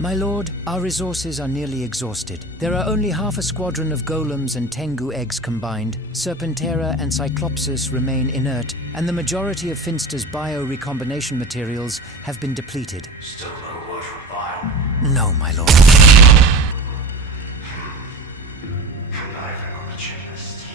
My lord, our resources are nearly exhausted. There are only half a squadron of golems and tengu eggs combined. Serpentera and Cyclopsis remain inert, and the majority of Finster's bio-recombination materials have been depleted. Still no word from Vile? No, my lord. Conniving opportunist.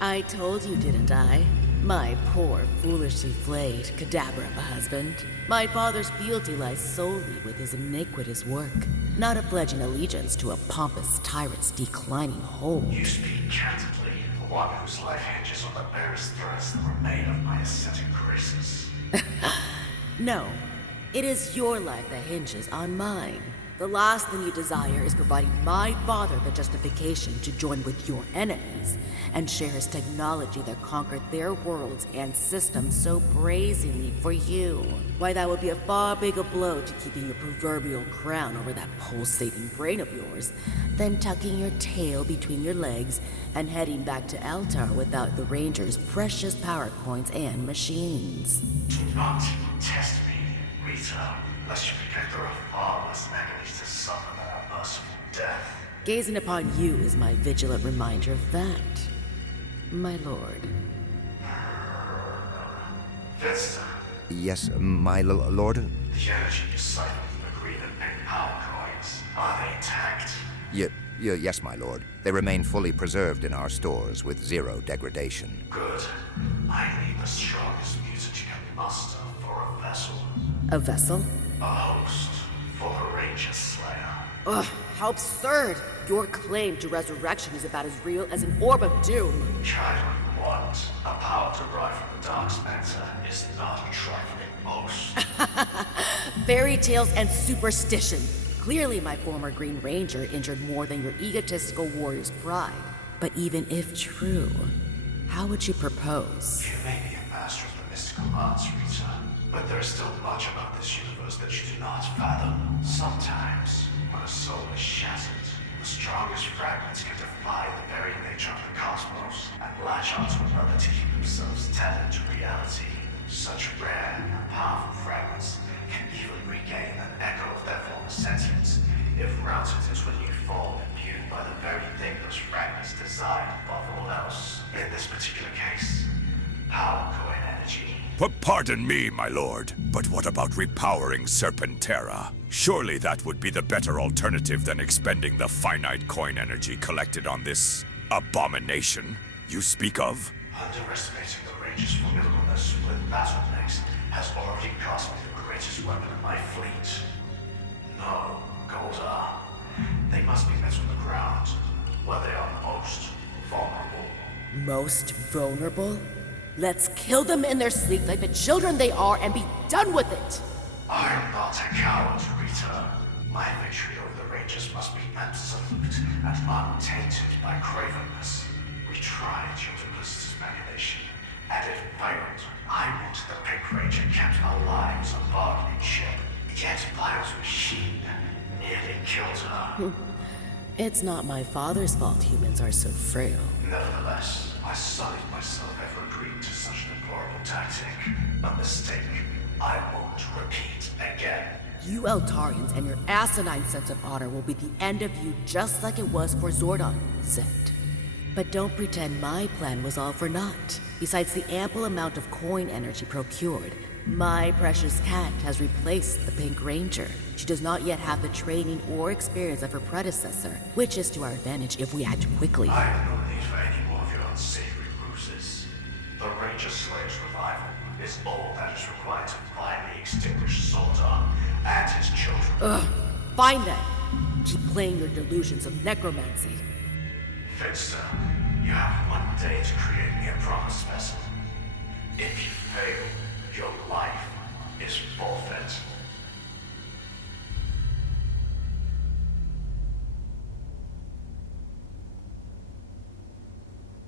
I told you, didn't I? My poor, foolishly flayed cadaver of a husband. My father's fealty lies solely with his iniquitous work, not a pledging allegiance to a pompous tyrant's declining hold. You speak candidly, for one whose life hinges on the barest threads that remain of my ascetic graces. No, it is your life that hinges on mine. The last thing you desire is providing my father the justification to join with your enemies and share his technology that conquered their worlds and systems so brazenly for you. Why, that would be a far bigger blow to keeping your proverbial crown over that pulsating brain of yours than tucking your tail between your legs and heading back to Altar without the Rangers' precious power coins and machines. Do not test me, Rita, lest you forget there are far less agonies to suffer than a merciful death. Gazing upon you is my vigilant reminder of that, my lord. Finster, Yes, my lord? the energy you siphoned from the green and pink power coins, are they intact? Yes, my lord. They remain fully preserved in our stores with zero degradation. Good. I need the strongest music you can muster for a vessel. A vessel? A host for the Ranger Slayer. Ugh, how absurd! Your claim to resurrection is about as real as an orb of doom. Try what you want. A power derived from the Dark Spectre is not a trifling boast. Fairy tales and superstition. Clearly my former Green Ranger injured more than your egotistical warrior's pride. But even if true, how would you propose? You may be a master of the mystical arts, Rita, but there is still much about this universe that you do not fathom. Sometimes, when a soul is shattered, the strongest fragments can defy the very nature of the cosmos and latch onto another to keep themselves tethered to reality. Such rare and powerful fragments can even regain an echo of their former sentience if routed into a new form imbued by the very thing those fragments desire above all else. In this particular case, power coin energy. Pardon me, my lord, but what about repowering Serpentera? Surely that would be the better alternative than expending the finite coin energy collected on this abomination you speak of? Underestimating the Ranger's formidableness with bottlenecks has already cost me the greatest weapon in my fleet. No, Goldar. They must be met on the ground, where they are most vulnerable. Most vulnerable? Let's kill them in their sleep like the children they are and be done with it! I am not a coward, Rita. My victory over the Rangers must be absolute and untainted by cravenness. We tried your duplicitous machination, and it failed. I wanted the Pink Ranger kept alive as a bargaining chip, yet Vile's machine nearly killed her. It's not my father's fault humans are so frail. Nevertheless, I sullied myself ever agreeing to such an deplorable tactic. A mistake I won't repeat again. You Eltarians and your asinine sense of honor will be the end of you just like it was for Zordon, Zedd. But don't pretend my plan was all for naught. Besides the ample amount of coin energy procured, my precious cat has replaced the Pink Ranger. She does not yet have the training or experience of her predecessor, which is to our advantage if we act quickly. I have no need for any more of your unsavory ruses. The Ranger Slayer's revival is all that is required to finally extinguish Zordon and his children. Ugh, fine then. Keep playing your delusions of necromancy. Finster, you have one day to create me a promised vessel. If you fail, your life is forfeit.